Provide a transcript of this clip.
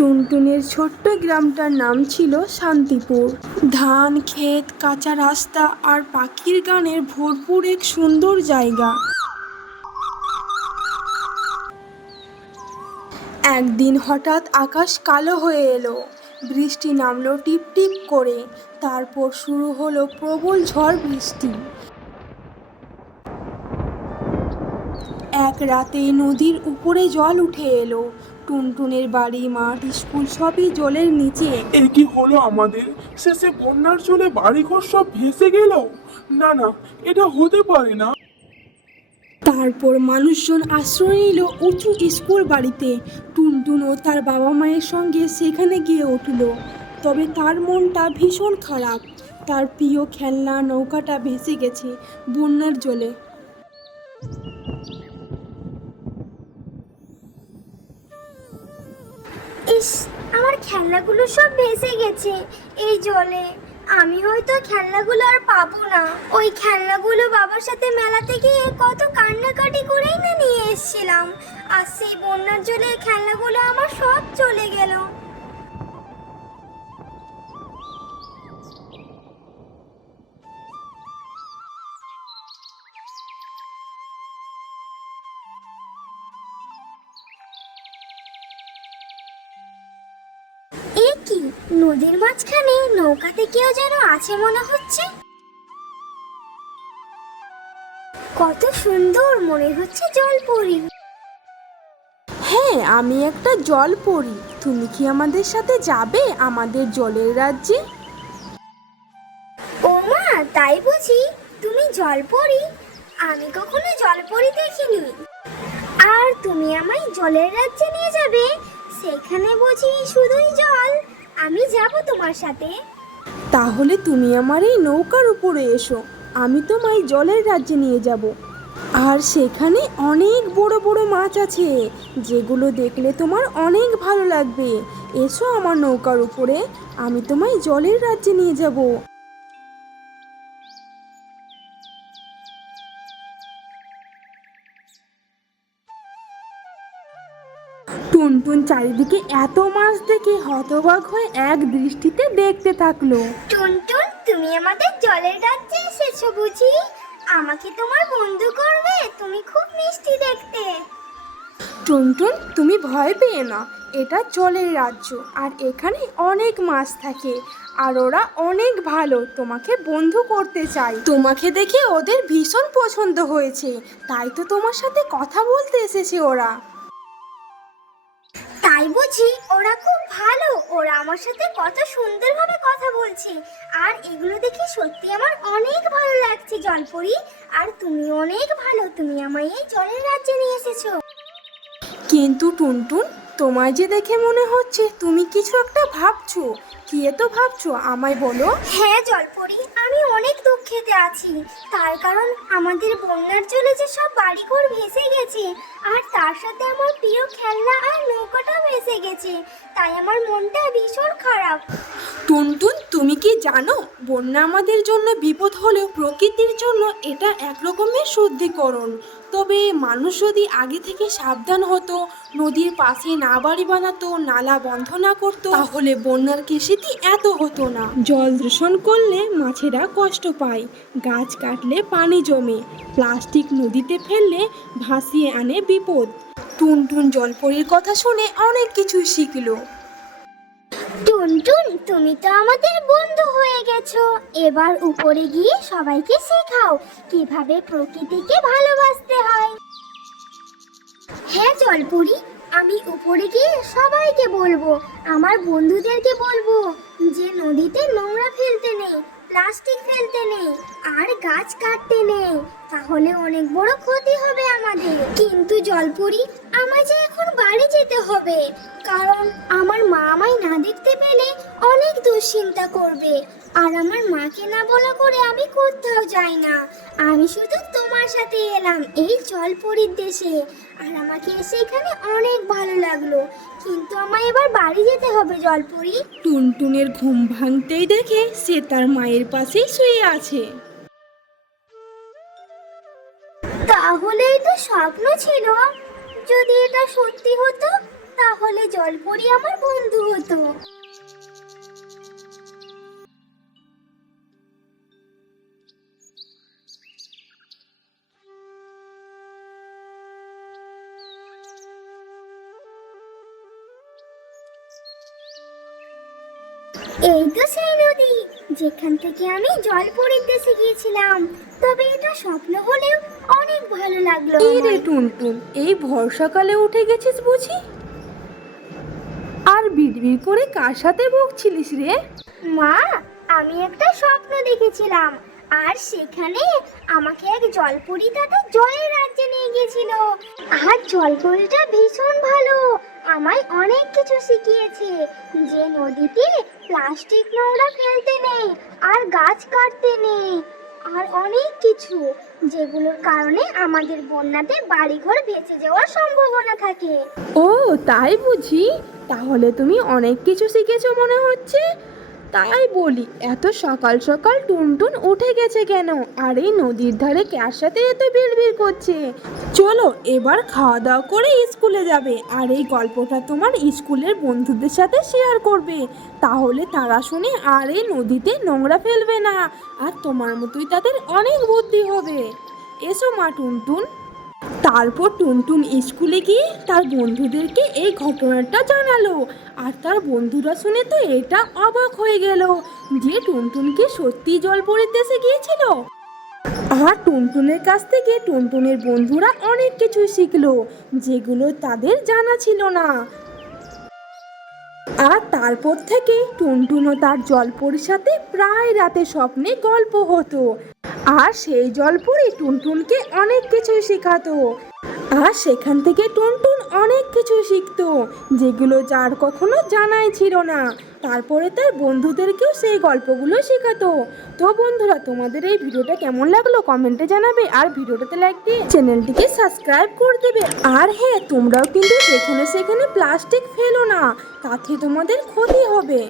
টুনটুনের ছোট্ট গ্রামটার নাম ছিল শান্তিপুর। ধান, ক্ষেত, কাঁচা রাস্তা আর পাখির গানের ভরপুর এক সুন্দর জায়গা। একদিন হঠাৎ আকাশ কালো হয়ে এলো। বৃষ্টি নামলো টিপ টিপ করে। তারপর শুরু হলো প্রবল ঝড় বৃষ্টি। এক রাতে নদীর উপরে জল উঠে এলো। টুনটুনের বাড়ি মাঠ স্কুল সবই জলের নিচে। এ কি হলো আমাদের? শেষে বন্যার জলে বাড়িঘর সব ভেসে গেল। না না এটা হতে পারে না। তারপর মানুষজন আশ্রয় নিল উঁচু স্কুল বাড়িতে। টুনটুন ও তার বাবা মায়ের সঙ্গে সেখানে গিয়ে উঠল। তবে তার মনটা ভীষণ খারাপ। তার প্রিয় খেলনা নৌকাটা ভেসে গেছে বন্যার জলে। ইস আমার খেলনাগুলো সব ভেসে গেছে এই জলে। আমি হয়তো খেলনাগুলো আর পাবো না। ওই খেলনাগুলো বাবার সাথে মেলাতে গিয়ে কত কান্নাকাটি করেই না নিয়ে এসেছিলাম। আর সেই বন্যার জলে খেলনাগুলো আমার সব চলে গেল। কি? নদীর মাঝখানে নৌকাতে কেউ যেন আছে মনে হচ্ছে? কত সুন্দর মনে হচ্ছে জলপরি। হ্যাঁ আমি একটা জল পড়ি তুমি কি আমাদের সাথে যাবে আমাদের জলের রাজ্যে? ও মা তাই বুঝি। তুমি জল জলপরি? আমি কখনো জল জলপরি দেখিনি। আর তুমি আমায় জলের রাজ্যে নিয়ে যাবে? সেখানে বুঝি শুধুই জল। আমি যাব তোমার সাথে। তাহলে তুমি আমার এই নৌকার উপরে এসো, আমি তোমায় জলের রাজ্যে নিয়ে যাব। আর সেখানে অনেক বড় বড় মাছ আছে, যেগুলো দেখলে তোমার অনেক ভালো লাগবে। এসো আমার নৌকার উপরে, আমি তোমায় জলের রাজ্যে নিয়ে যাব। টুনটুন চারিদিকে এত মাছ হতবাক হয়ে এক দৃষ্টিতে দেখতে থাকল। টুনটুন তুমি আমাদের জলের রাজ্যে এসেছ বুঝি? আমাকে তোমার বন্ধু করবে তুমি খুব মিষ্টি দেখতে। টুনটুন তুমি ভয় পেয়ে না এটা জলের রাজ্য আর এখানে অনেক মাছ থাকে আর ওরা অনেক ভালো তোমাকে বন্ধু করতে চায় তোমাকে দেখে ওদের ভীষণ পছন্দ হয়েছে তাই তো তোমার সাথে কথা বলতে এসেছে ওরা। বুঝি ওরা খুব ভালো। ওরা আমার সাথে কত সুন্দরভাবে কথা বলছে। আর এগুলো দেখে সত্যি আমার অনেক ভালো লাগছে জলপরি আর তুমি অনেক ভালো তুমি আমায় এই জলের রাজ্যে নিয়ে এসেছ। কিন্তু টুনটুন তোমায় যে দেখে মনে হচ্ছে তুমি কিছু একটা ভাবছ। কি এত ভাবছ আমায় বলো। হ্যাঁ জলপরি আমি অনেক দুঃখেতে আছি। তার কারণ আমাদের বন্যার জলে যে সব বাড়িঘর ভেসে গেছে আর তার সাথে আমার প্রিয় খেলনা আর নৌকাটা ভেসে গেছে। তাই আমার মনটা ভীষণ খারাপ। টুনটুন, তুমি কি জানো, বন্যা আমাদের জন্য বিপদ হলেও প্রকৃতির জন্য এটা এক রকমের শুদ্ধিকরণ। তবে মানুষ যদি আগে থেকে সাবধান হতো, নদীর পাশে না বাড়ি বানাতো, নালা বন্ধ না করতো, তাহলে বন্যার কৃষিতে এত হতো না। জল দূষণ করলে মাছেরা কষ্ট পায়, গাছ কাটলে পানি জমে, প্লাস্টিক নদীতে ফেললে ভাসিয়ে আনে বিপদ। টুনটুন জলপরির কথা শুনে অনেক কিছুই শিখলো। টুনটুন, তুমি তো আমাদের বন্ধু হয়ে গেছো। এবার উপরে গিয়ে সবাইকে শেখাও কীভাবে প্রকৃতিকে ভালোবাসতে হয়। হ্যাঁ জলপুরি, আমি উপরে গিয়ে সবাইকে বলব, আমার বন্ধুদেরকে বলব যে নদীতে নোংরা ফেলতে নেই, প্লাস্টিক ফেলতে নেই, আর গাছ কাটতে নেই, তাহলে অনেক বড় ক্ষতি হবে আমাদের। কিন্তু জলপুরি আমায় যে এখন বাড়ি যেতে হবে, কারণ আমার মা আমায় না দেখতে পেলে অনেক দুশ্চিন্তা করবে। আর আমার মাকে না বলা করে আমি কোথাও যাই না। আমি শুধু তোমার সাথে এলাম এই জলপরির দেশে। আর আমাকে এসে এখানে অনেক ভালো লাগল। কিন্তু আমায় এবার বাড়ি যেতে হবে, জলপুরি। টুনটুনের ঘুম ভাঙতেই দেখে সে তার মায়ের পাশেই শুয়ে আছে। তাহলে তো স্বপ্ন ছিল। যদি এটা সত্যি হতো তাহলে জলপরি আমার বন্ধু হতো। এই তো সেই নদী। যেখান থেকে আমি জলপরির দেশে গিয়েছিলাম। তবে এটা স্বপ্ন হলেও অনেক ভালো লাগল এই রে টুনটুন এই বর্ষাকালে উঠে গেছিস বুঝি? আর বিড়বিড় করে কার সাথে বকছিলিস রে? মা আমি একটা স্বপ্ন দেখেছিলাম। আর সেখানে আমাকে এক জলপরি দাদা জলের রাজ্যে নিয়ে গিয়েছিল। আর জলপরিটা ভীষণ ভালো। আমায় অনেক কিছু শিখিয়েছে, যে নদীতে প্লাস্টিক নোংরা ফেলতে নেই আর গাছ কাটতে নেই। আর অনেক কিছু, যেগুলোর কারণে আমাদের বন্যাতে বাড়িঘর বেঁচে যাওয়ার সম্ভাবনা থাকে। ও, তাই বুঝি? তাহলে তুমি অনেক কিছু শিখেছো মনে হচ্ছে? তাই বলি, এত সকাল সকাল টুনটুন উঠে গেছে কেন? আর এই নদীর ধারে কার সাথে এত বিড়বিড় করছে? চলো, এবার খাওয়া দাওয়া করে স্কুলে যাবে। আর এই গল্পটা তোমার স্কুলের বন্ধুদের সাথে শেয়ার করবে। তাহলে তারা শুনে আর এই নদীতে নোংরা ফেলবে না। আর তোমার মতোই তাদের অনেক বুদ্ধি হবে। এসো মা টুনটুন। তারপর টুনটুন স্কুলে গিয়ে তার বন্ধুদেরকে এই ঘটনাটা জানালো। আর তার বন্ধুরা শুনে তো এটা অবাক হয়ে গেল যে টুনটুনকে সত্যি জলপরির দেশে গিয়েছিল। আর টুনটুনের কাছ থেকে টুনটুনের বন্ধুরা অনেক কিছু শিখলো, যেগুলো তাদের জানা ছিল না। আর তারপর থেকে টুনটুন ও তার জলপরির সাথে প্রায় রাতে স্বপ্নে গল্প হতো। আর সেই জল পরে টুনটুনকে অনেক কিছু শেখাতো। আর সেখান থেকে টুনটুন অনেক কিছু শিখতো, যেগুলো যার কখনো জানাই ছিল না। তারপরে তার বন্ধুদেরকেও সেই গল্পগুলো শেখাতো। তো বন্ধুরা, তোমাদের এই ভিডিওটা কেমন লাগল কমেন্টে জানাবে, আর ভিডিওটাতে লাইক দিয়ে চ্যানেলটিকে সাবস্ক্রাইব করে দেবে। আর হ্যাঁ তোমরাও কিন্তু যেখানে সেখানে প্লাস্টিক ফেলো না, তাতে তোমাদের ক্ষতি হবে।